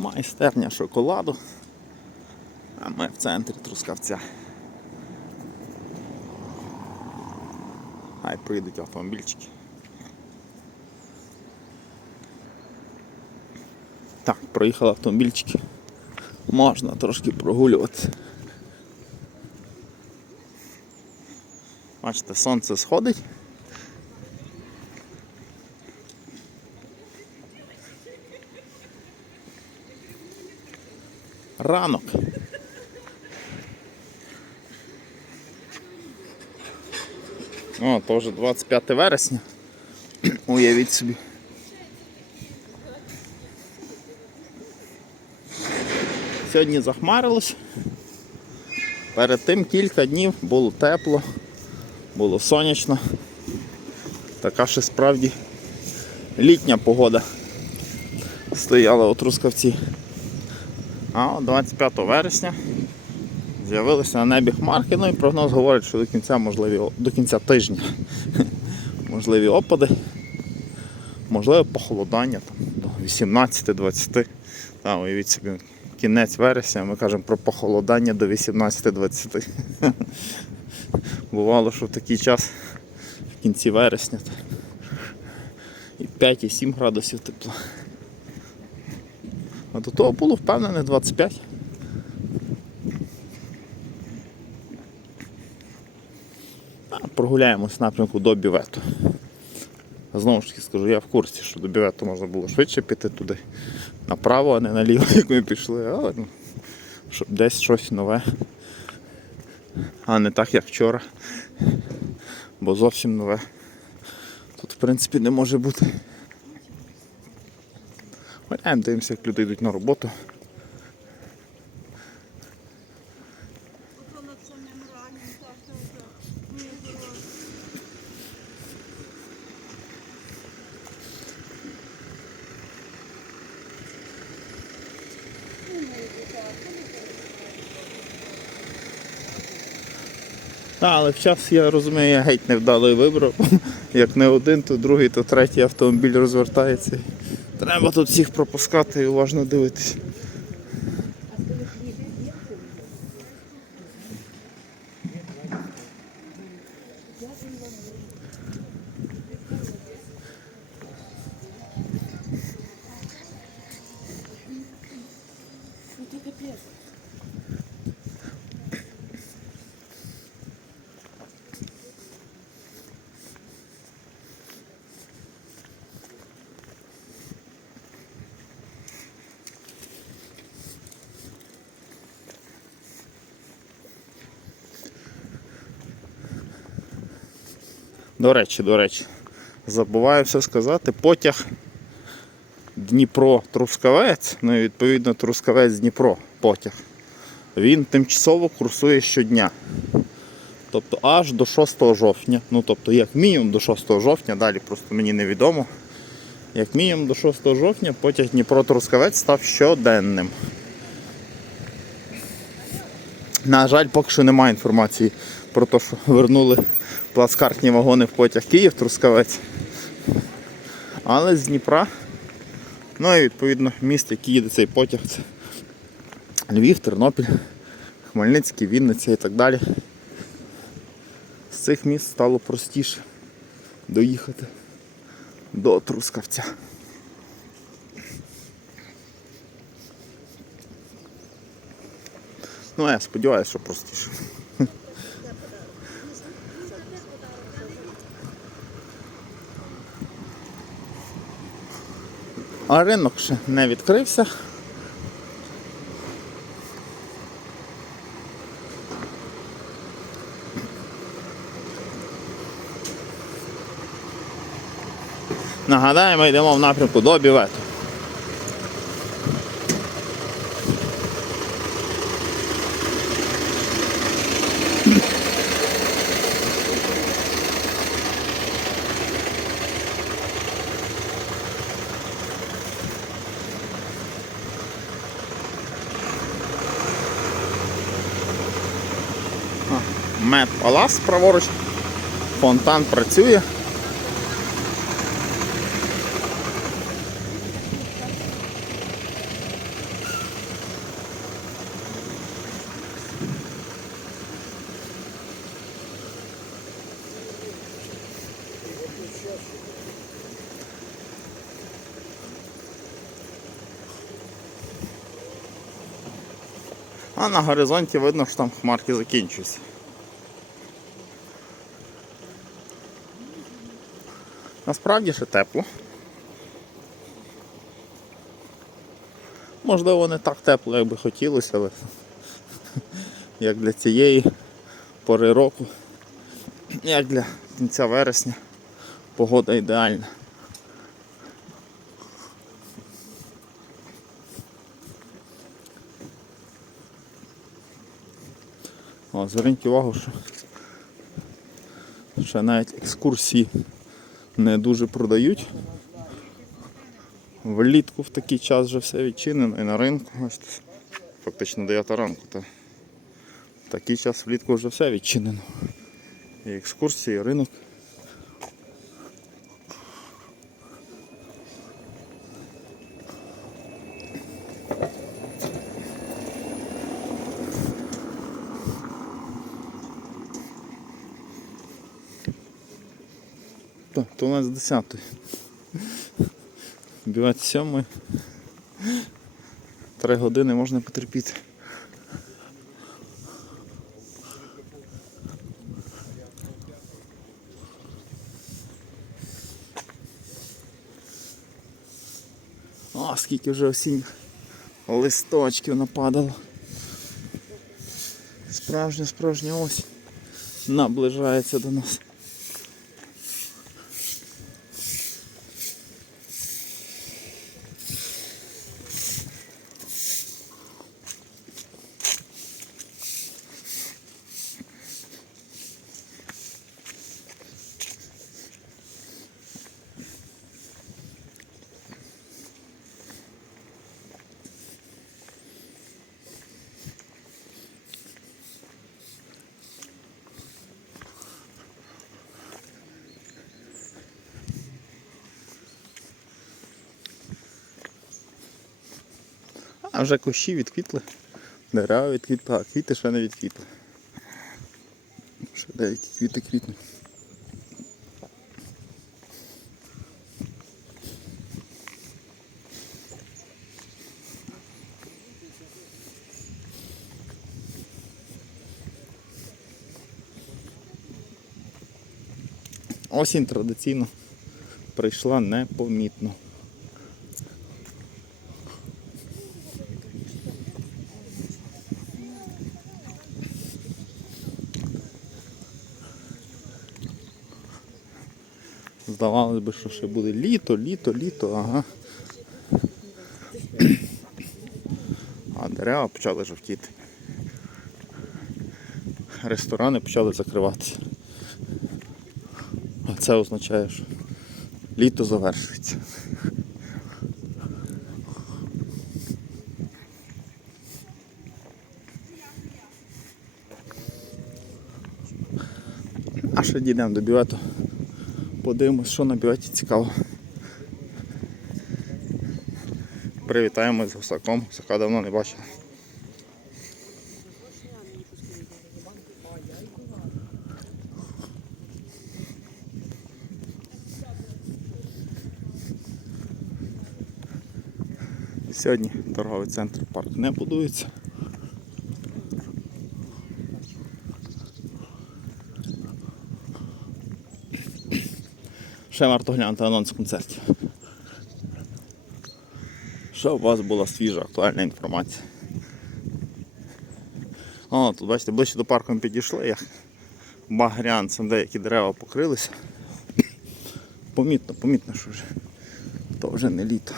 Майстерня шоколаду. А ми в центрі Трускавця. Хай прийдуть автомобільчики. Так, проїхали автомобільчики. Можна трошки прогулюватися. Бачите, сонце сходить. Ранок. О, то вже 25 вересня. Уявіть собі. Сьогодні захмарилось. Перед тим кілька днів було тепло, було сонячно. Така ще справді літня погода стояла у Трускавці. А от 25 вересня з'явилися на небі хмарки, ну і прогноз говорить, що до кінця можливі до кінця тижня можливі опади, можливе похолодання там, до 18-20. Та, уявіть собі, кінець вересня, ми кажемо про похолодання до 18-20. Бувало, що в такий час в кінці вересня і 5, і 7 градусів тепла. А до того було впевнене 25. А, Прогуляємось в напрямку до бювету. Знову ж таки скажу, я в курсі, що до бювету можна було швидше піти туди направо, а не наліво, як ми пішли, але ну, щоб десь щось нове. А не так, як вчора. Бо зовсім нове. Тут в принципі не може бути. Гуляємо, дивимося, як люди йдуть на роботу. Та, але в час, я розумію, я геть невдалий вибрав. Як не один, то другий, то третій автомобіль розвертається. Треба тут всіх пропускати і уважно дивитися. До речі, до речі, забуваю все сказати. Потяг Дніпро-Трускавець, ну і відповідно Трускавець-Дніпро потяг. Він тимчасово курсує щодня. Тобто аж до 6 жовтня. Ну тобто як мінімум до 6 жовтня, далі просто мені невідомо. Як мінімум до 6 жовтня потяг Дніпро-Трускавець став щоденним. На жаль, поки що немає інформації про те, що вернули плацкартні вагони в потяг Київ Трускавець. Але з Дніпра, ну і відповідно міст, який їде цей потяг, це Львів, Тернопіль, Хмельницький, Вінниця і так далі. З цих міст стало простіше доїхати до Трускавця. Ну, я сподіваюся, що простіше. А ринок ще не відкрився. Нагадаю, ми йдемо в напрямку до бювету. мед Палас праворуч, фонтан працює. А на горизонті видно, що там хмарки закінчуються. Насправді ще тепло. Можливо, не так тепло, як би хотілося, але як для цієї пори року, як для кінця вересня, погода ідеальна. О, зверніть увагу, що ще навіть екскурсії не дуже продають. Влітку в такий час вже все відчинено і на ринку. Фактично 9 ранку. Та в такий час влітку вже все відчинено. І екскурсії, і ринок. То у нас 10. Бівать 7. Три години можна потерпіти. О, скільки вже осінніх листочків нападало. Справжня, справжня осінь наближається до нас. А вже кущі відквітли, дерева відквітли, а квіти ще не відквітли. Ще деякі квіти квітнуть. Осінь традиційно прийшла непомітно. Здавалось би, що ще буде літо, літо, літо, ага. А дерева почали жовтіти. Ресторани почали закриватися. А це означає, що літо завершується. А ще дійдемо до бювету. Подивимось, що на бюветі цікаво. Привітаємось з гусаком, гусака давно не бачили. Сьогодні торговий центр парк не будується. Ще варто глянути анонс концертів. Щоб у вас була свіжа актуальна інформація. О, тут бачите, ближче до парку ми підійшли, як багрянцем деякі дерева покрилися. Помітно, помітно, що вже то вже не літо.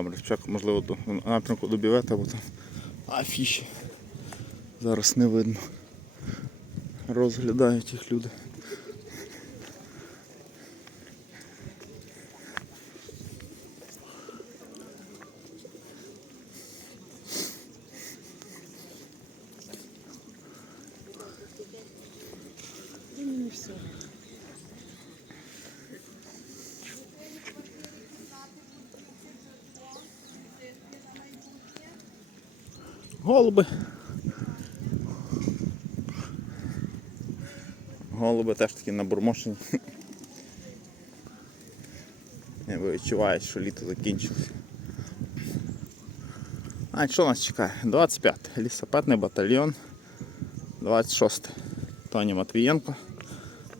Добре, спочатку можливо до напрямку до бівета, бо там афіші. Зараз не видно. Розглядають їх люди. Голуби. Голуби теж такі набурмошені. Ніби відчувають, що літо закінчилось. А що нас чекає? 25 лісопедний батальйон. 26 Тоні Матвієнко.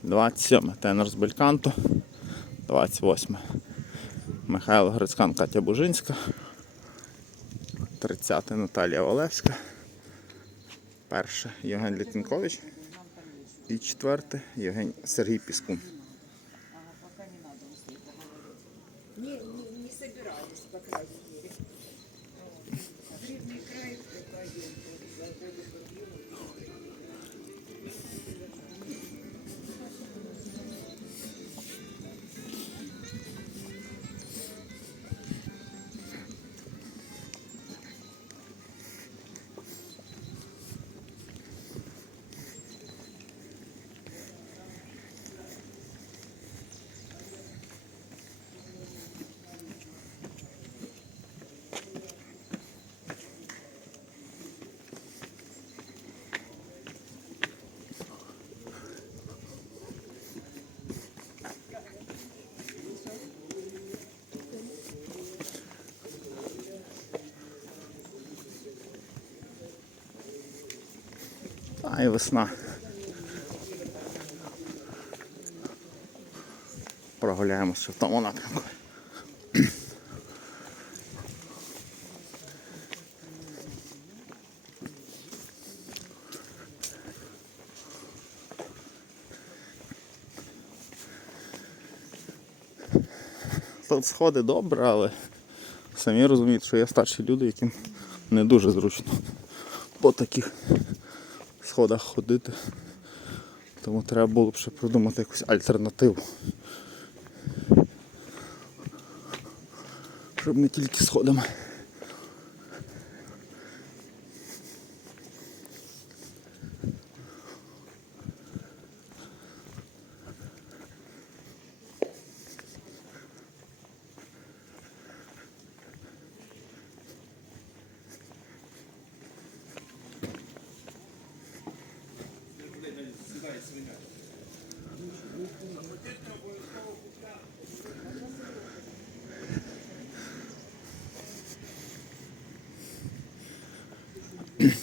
27 тенор з Бельканту. 28 Михайло Грицькан, Катя Бужинська. 30 Наталія Олевська. Перше Євген Літінкович. І четверте Євген Сергій Піскун. І весна. Прогуляємося в тому напрямку. Тут сходи добре, але самі розуміють, що є старші люди, яким не дуже зручно по таких сходах ходити. Тому треба було б ще придумати якусь альтернативу. Щоб не тільки сходами.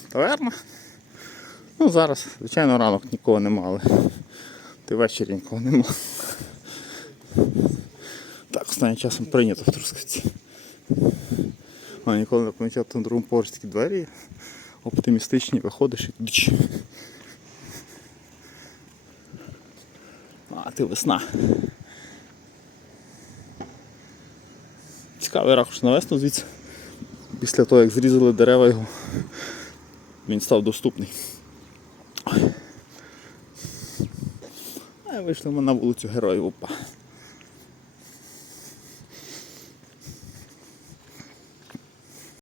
Таверна. Ну зараз, звичайно, ранок нікого нема, але ти ввечері нікого нема. Так, останнім часом прийнято в Трускавці. А ніколи не помічав там другому поверсі такі двері. Оптимістичні виходиш і дч. А, ти весна. Цікавий ракурс на весну звідси. Після того, як зрізали дерева його, він став доступний. А вийшли ми на вулицю Героїв УПА.